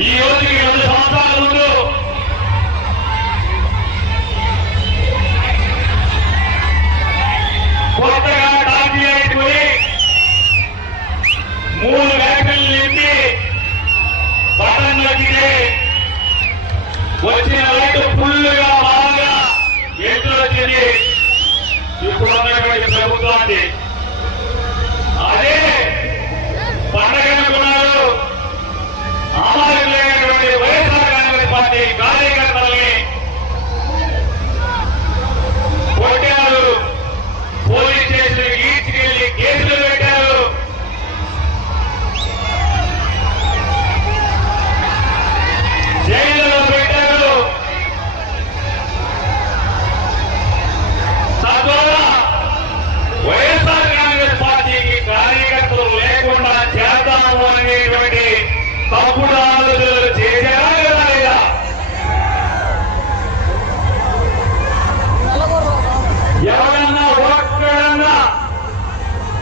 ఈ రోజుకి 2 సంవత్సరాల ముందు కొత్తగా డాక్యుమెంట్ కొని 3 వ్యాఖ్యలు నింపి బటన్ నొక్కితే వచ్చిన లైట్ ఫుల్గా బాగా ఎదురు వచ్చింది. ఇప్పుడు ఉన్నటువంటి ప్రభుత్వాన్ని అదే పండగనుకున్నారు. అమలు లేనటువంటి వైఎస్ఆర్ కాంగ్రెస్ పార్టీ కార్యకర్తల్ని కొట్టారు, పోలీస్ స్టేషన్ ఈడ్చుకెళ్లి కేసులు పెట్టారు. జైలులో పెట్టారు. తద్వారా వైఎస్ఆర్ కాంగ్రెస్ పార్టీకి కార్యకర్తలు లేకుండా చేద్దాము అనేటువంటి తప్పుడు ఆలోచనలు చేశారా లేదా? ఎవరన్నా ఒక్కడన్నా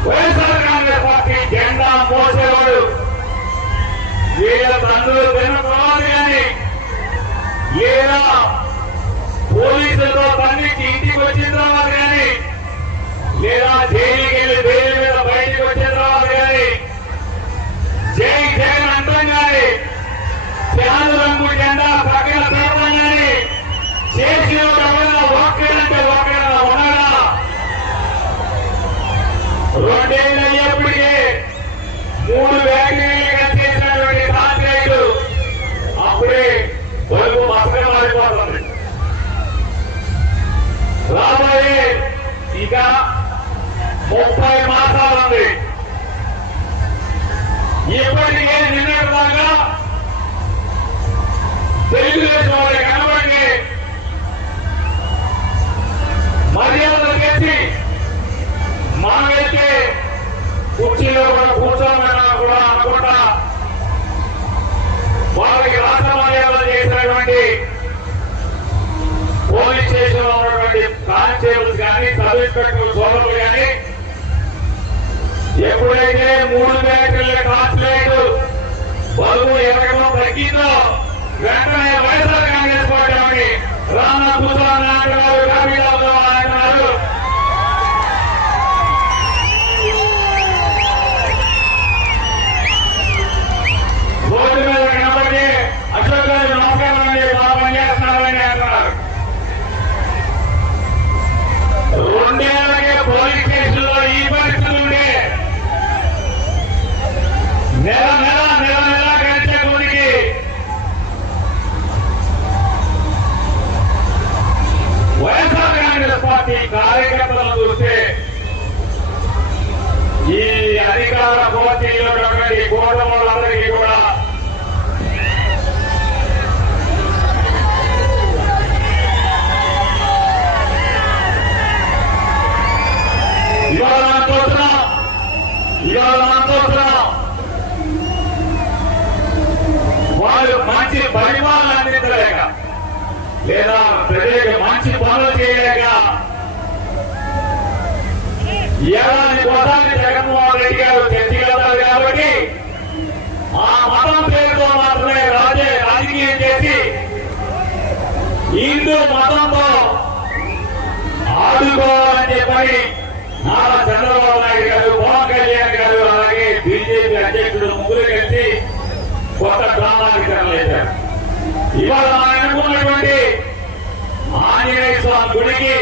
వైఎస్ఆర్ కాంగ్రెస్ పార్టీ జెండా మోసేవాడు వీళ్ళ తండ్రులు తినకోవాలి కానీ లేదా పోలీసులతో తన్నించి ఇంటికి వచ్చిన తర్వాత కానీ లేదా జైలుకి వెళ్ళి జైలు మీద బయటికి వచ్చిన తర్వాత కానీ జై జగన్ అంటాం కానీ ఫ్యాను రంగు జెండా పక్కన పెడతాం కానీ చేసిన ఎవరైనా ఒక్కడంటే ఒక్కడన్నా ఉన్నాడా? 2 ఏళ్ళు అయ్యేప్పటికీ 3 వ్యాఖ్యలుగా చేసినటువంటి కాంట్రాక్ట్ అప్పుడే వరకు మసక మారిపోతుంది. రాబోయే ఇక 30 మాసాలు ఉంది. ఇప్పటికే నిన్నటి దాకా తెలుగుదేశం వాళ్ళకి కనబడి మర్యాదలు చేసి మనమైతే కుర్చీలో కూడా కూర్చోమన్నా కూడా అనుకుంటా వాళ్ళకి రాష్ట్ర మర్యాదలు చేసినటువంటి పోలీస్ స్టేషన్ లో ఉన్నటువంటి కానిస్టేబుల్స్ కానీ సబ్ ఇన్స్పెక్టర్ సోదరులు కానీ ఎప్పుడైతే 3 బ్యాటరీల కాన్స్లేట్ బరువు ఎరగడం తగ్గిందో వెంటనే వైఎస్ఆర్ కాంగ్రెస్ పార్టీ రాన్న కూర్చోని అంటున్నారు, కాపీలో అంటున్నారు. రోడ్డు మీద కనబడి అశోక్ గారు నమస్కారం అండి బాగా పనిచేస్తున్నారని అంటున్నారు. 2 ఏళ్ళకే పోలీస్ స్టేషన్ లో ఈ పరిస్థితులు ఉండే నెల గడిచే కొనికి వైఎస్ఆర్ కాంగ్రెస్ పార్టీ కార్యకర్తలను చూస్తే ఈ అధికార పోటీలో కూటములందరికీ కూడా ఇవాళ మనం చూస్తున్నాం వాళ్ళు మంచి పరిపాలన అందించలేక లేదా ప్రజలకు మంచి పనులు చేయలేక ఏడాది కోసాన్ని జగన్మోహన్ రెడ్డి గారు తెచ్చికెళ్తారు కాబట్టి ఆ మతం పేరుతో మాత్రమే రాజకీయం చేసి హిందూ మతంతో ఆడుకోవాలని చెప్పని నారా చంద్రబాబు నాయుడు గారు, పవన్ కళ్యాణ్ గారు అలాగే బీజేపీ అధ్యక్షుడు ముగ్గురు కలిసి కొత్త డ్రామాకి తెరలేశారు. ఇవాళ అనుకున్నటువంటి ఆంజనేయ స్వామి గుడికి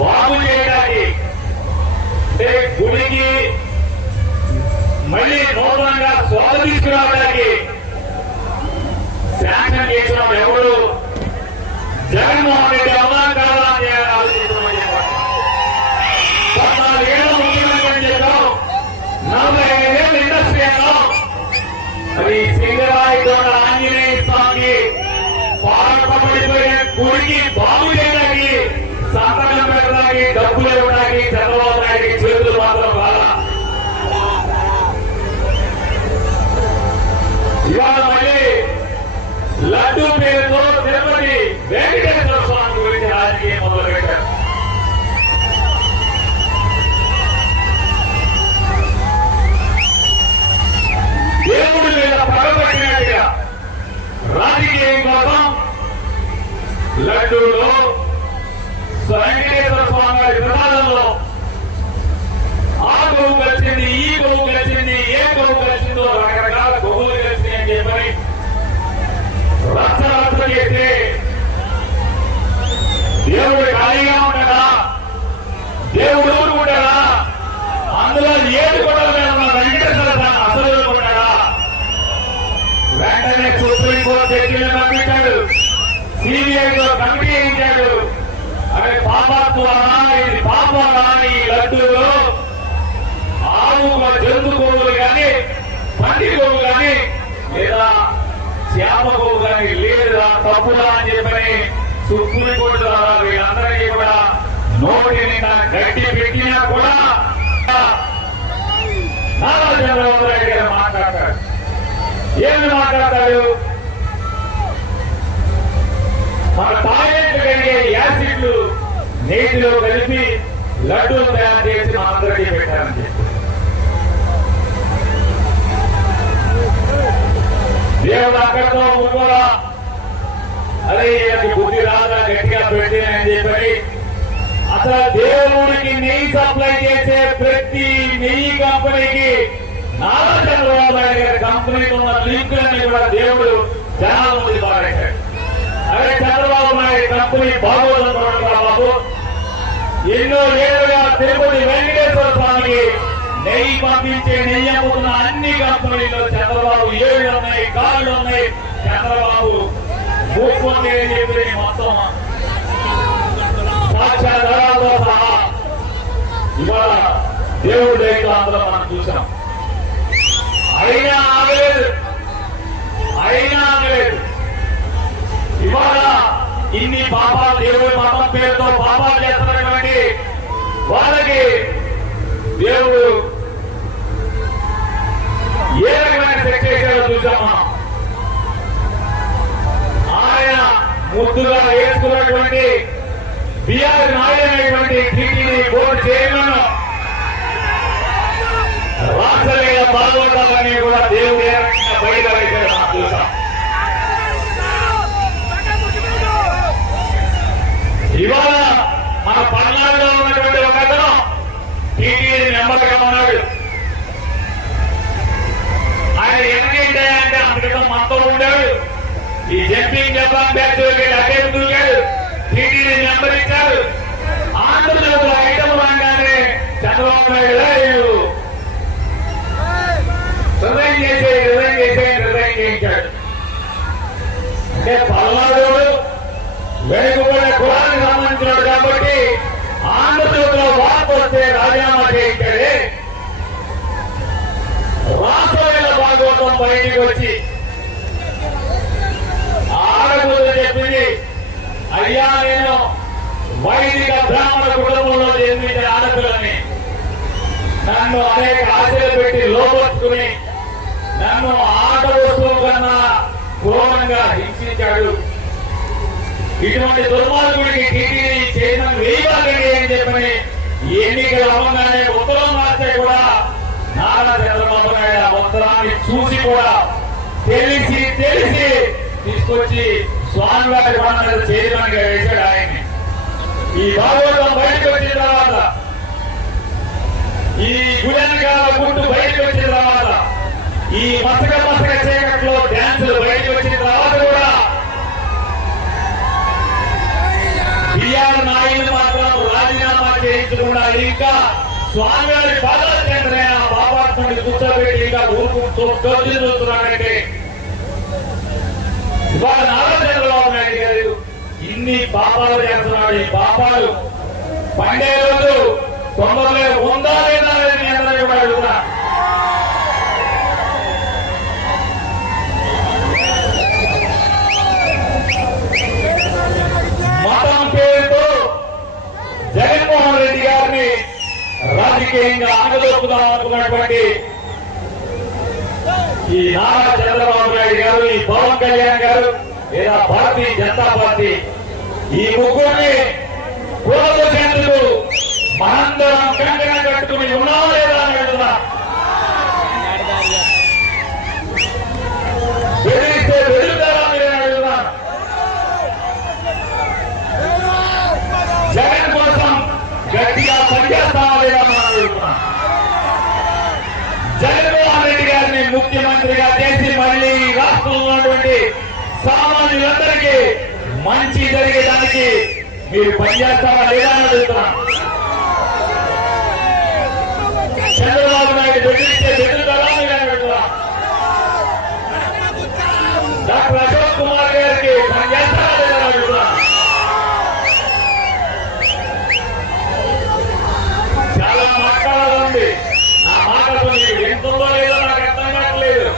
బాగు చేయడానికి గుడికి మళ్ళీ నూతనంగా స్వాగ తీసుకురావడానికి శాంక్షన్ చేసిన ఎవరు జగన్మోహన్ రెడ్డి అవునా కాదా అని ఆలోచించమని చెప్పారు. 14 ఏళ్ళ ముఖ్యమంత్రి అని చెప్పాం, 45 ఏళ్ళ ఇండస్ట్రీ అన్నాం. అది సింగరాయితో ఆంజనేయ స్వామి పాలపడిపోయిన గుడికి బాగు చేయడానికి సంతకం పెట్టడానికి డబ్బులు ఇవ్వడానికి చంద్రబాబు నాయుడికి చేతులు మాత్రం కాదా? ఇవాళ మళ్ళీ లడ్డూ పేరుతో తిరుపతి వెంకటేశ్వర స్వామి గురించి రాజకీయం మొదలుపెట్టారు. దేవుడి మీద పగబట్టినట్టుగా లడ్డూలో వెంకటేశ్వర స్వామి వారి ప్రసాదంలో ఆ గోవు కలిసింది, ఈ గోవు కలిసింది, ఏ గోవు కలిసిందో రకరకాల గోవులు కలిసింది అని చెప్పని రచ్చ చేస్తే దేవుడు ఖాళీగా ఉండగా, దేవుడు ఊరుకుంటాడా? అందులో ఏడు కూడా వెంకటేశ్వర స్వామి అసలు ఊరుకుంటాడా? వెంటనే సుప్రీంకోర్టు జడ్జిని పంపించాడు, సిబిఐతో కమిటీ వేయించాడు. అదే పాపత్వానా, ఇది పాపమా? ఈ లడ్డూలో ఆవు జంతు గోవులు కానీ, పంది గోవు కానీ, లేదా శ్యామ గోవు కానీ లేదా తప్పులా అని చెప్పని సుప్రీంకోర్టు ద్వారా వీళ్ళందరికీ కూడా నోటి నిండా గట్టి పెట్టినా కూడా నారా చంద్రబాబు నాయుడు గారు మాట్లాడతాడు. ఏమి మాట్లాడతాడు? మన టాయిలెట్ కలిగే యాసిడ్లు నీటిలో కలిపి లడ్డూలు తయారు చేసి మనందరికీ పెట్టారని చెప్పి దేవుడు అక్కడితో ముందుగా అదే బుద్ధి రాదా గట్టిగా పెట్టినని చెప్పని అసలు దేవుడికి నెయ్యి సప్లై చేసే ప్రతి నెయ్యి కంపెనీకి నారా చంద్రబాబు నాయుడు గారి కంపెనీతో ఉన్న లింకులన్నీ కూడా దేవుడు జనాల ముందు పారేశాడు. అదే చంద్రబాబు నాయుడు కంపెనీ బాగోదనుకున్నాడు బాబు. ఎన్నో ఏళ్ళుగా తిరుపతి వెంకటేశ్వర స్వామికి నెయ్యి పంపించే నెయ్యి అమ్ముతున్న అన్ని కంపెనీలో చంద్రబాబు ఏళ్ళు ఉన్నాయి, కాళ్ళు ఉన్నాయి. చంద్రబాబు మూసుకుంటే అని చెప్పి మొత్తం సాక్ష్యాధారాలతో సహా ఇవాళ దేవుడి దయతో అందులో మనం చూసాం. అయినా ఆగలేదు. ఇవాళ ఇన్ని పాపాలు దేవుడి మతం పేరుతో పాపాలు చేస్తున్నటువంటి వాళ్ళకి దేవుడు ఏ రకమైన శిక్ష చేశాడో చూసాం మనం. ఆయన ముద్దుగా వేసుకున్నటువంటి బిఆర్ నాయుడు అనేటువంటి టీటీడీ బోర్డు చైర్మన్ రాష్ట్రలీల పాల్గొంటామని కూడా దేవుడు ఏ రకంగా బయటపడేశాడు మనం చూసాం. ఇవాళ మన పల్నాడులో ఉన్నటువంటి ఒక అతను టీటీడీ మెంబర్గా ఉన్నాడు. ఆయన ఎందుకంటే అంటే అందుకంటే మనతో ఉండాడు. ఈ జంపింగ్ జపాన్ బ్యాచ్ అదే దూకాడు, టీటీడీ మెంబర్ ఇచ్చాడు. ఆంధ్రప్రదేశ్ ఐటమ్ రాగానే చంద్రబాబు నాయుడు రిజైన్ చేయించాడు. అంటే పల్నాడు వెనుకబడిన కులానికి సంబంధించినాడు కాబట్టి ఆంధ్రప్రదేశ్లో మార్పు వస్తే రాజీనామా చేయించాడే. రాష్ట్రాల భాగవతం బయటికి వచ్చి ఆడకూడదు చెప్పింది, అయ్యా నేను వైదిక బ్రాహ్మణ కుటుంబంలో జన్మించిన ఆడపిల్లని, నన్ను అనేక ఆశలు పెట్టి లోపరుచుకుని నన్ను ఆట వస్తువు కన్నా క్రూరంగా హింసించాడు. ఇటువంటి దుర్మార్గుడికి టీటీడీ చైర్మన్ వేయగలిగి అని చెప్పని ఎన్నికలు అవ్వగానే ఉత్తరం రాస్తే కూడా నారా చంద్రబాబు నాయుడు ఆ ఉత్తరాన్ని చూసి కూడా తెలిసి తీసుకొచ్చి స్వామివారి బండ చైర్మన్ గా వేశాడు ఆయన్ని. ఈ భాగవతం బయటకు వచ్చిన తర్వాత, ఈ గుడెనకాల గుట్టు బయటకు వచ్చిన తర్వాత, ఈ మసక చీకట్లో డ్యాన్సులు బయటకు వచ్చిన తర్వాత కూడా బిఆర్ నాయుడు మాత్రం రాజీనామా చేయించకుండా ఇంకా స్వామివారి పాదాలు చెందిన బాబాత్మని కూర్చోబెట్టి ఇంకా చూస్తున్నాడంటే ఇవాళ నారా చంద్రబాబు నాయుడు గారు ఇన్ని పాపాలు చేస్తున్నాడు. ఈ పాపాలు పండే రోజు తొందరలో ఉందా లేదా అని అందరూ కూడా అడుగుతున్నా. మతం పేరుతో జగన్మోహన్ రెడ్డి గారిని రాజకీయంగా అనగదొక్కుదాం అనుకున్నటువంటి ఈ నారా చంద్రబాబు నాయుడు గారు, ఈ పవన్ కళ్యాణ్ గారు లేదా భారతీయ జనతా పార్టీ, ఈ ముగ్గురిని కూడదొచ్చేందుకు మనందరం కంకణం కట్టుకుని ఉన్నామా లేదా అని అడుగుతున్నా. బెదిరిస్తే బెదిరిస్తారా మీరే అడుగుతున్నా. ముఖ్యమంత్రిగా చేసి మళ్ళీ రాష్ట్రంలో ఉన్నటువంటి సామాన్యులందరికీ మంచి జరిగేదానికి మీరు పనిచేస్తారా లేదా అని అడుగుతున్నాను. చంద్రబాబు